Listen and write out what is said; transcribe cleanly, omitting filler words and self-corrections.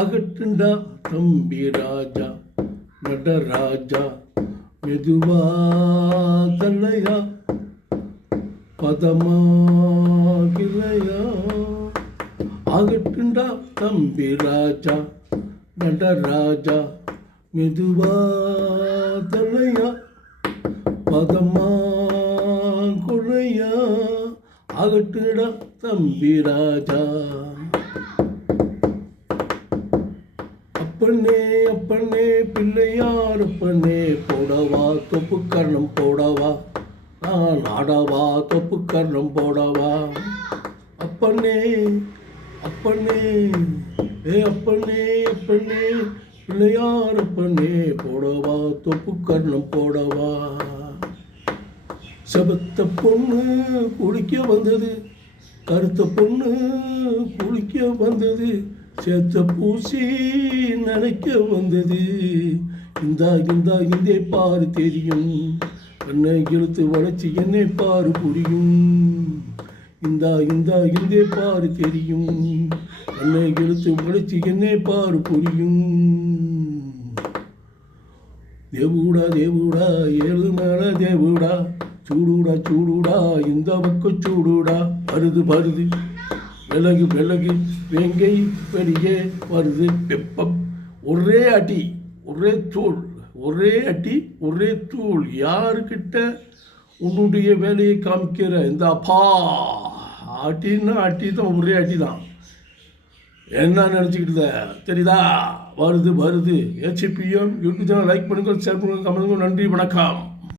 அகட்டுண்டா தம்பி ராஜா நடராஜா மெதுவா தல்லையா பதமாகிலையா அகட்டுண்டா தம்பி ராஜா நடராஜா மெதுவா தல்லையா பதமா குழையா அகட்டுடா தம்பி ராஜா. அப்பனே அப்பனே பிள்ளையார் அப்பனே போடவா தொப்பு கர்ணம் போடவா நான் ஆடவா தொப்பு கர்ணம் போடவா. அப்பனே அப்பனே அப்பனே அப்பனே பிள்ளையார் அப்பனே போடவா தொப்பு கர்ணம் போடவா. செபத்த பொண்ணு குளிக்க வந்தது, கருத்த பொண்ணு குளிக்க வந்தது, சேத்த பூசி நினைக்க வந்தது. இந்தா இந்தா இந்தே பாரு தெரியும், என்னை இழுத்து வளைச்சி என்னை பாரு புரியும். இந்தா இந்தா இந்தே பாரு தெரியும், என்னை இழுத்து வளைச்சி என்னை பாரு புரியும். தேவுடா தேவுடா ஏழுமலை தேவுடா, சூடுடா சூடுடா இந்த பக்கம் சூடுடா. வருது வருது விலகு விலகு வெங்கை வெளியே வருது வெப்பம். ஒரே அடி ஒரே தூள், ஒரே அடி ஒரே தூள். யாருக்கிட்ட உன்னுடைய வேலையை காமிக்கிற இந்த அப்பா அடின்னா அடி தான், ஒரே அடி தான். என்ன நினச்சிக்கிட்டு தெரியுதா? வருது வருது. ஏசிபிஎம் யூடியூப் சேனல் லைக் பண்ணுங்கள், ஷேர் பண்ணுங்கள், கமெண்ட் பண்ணுங்கள். நன்றி, வணக்கம்.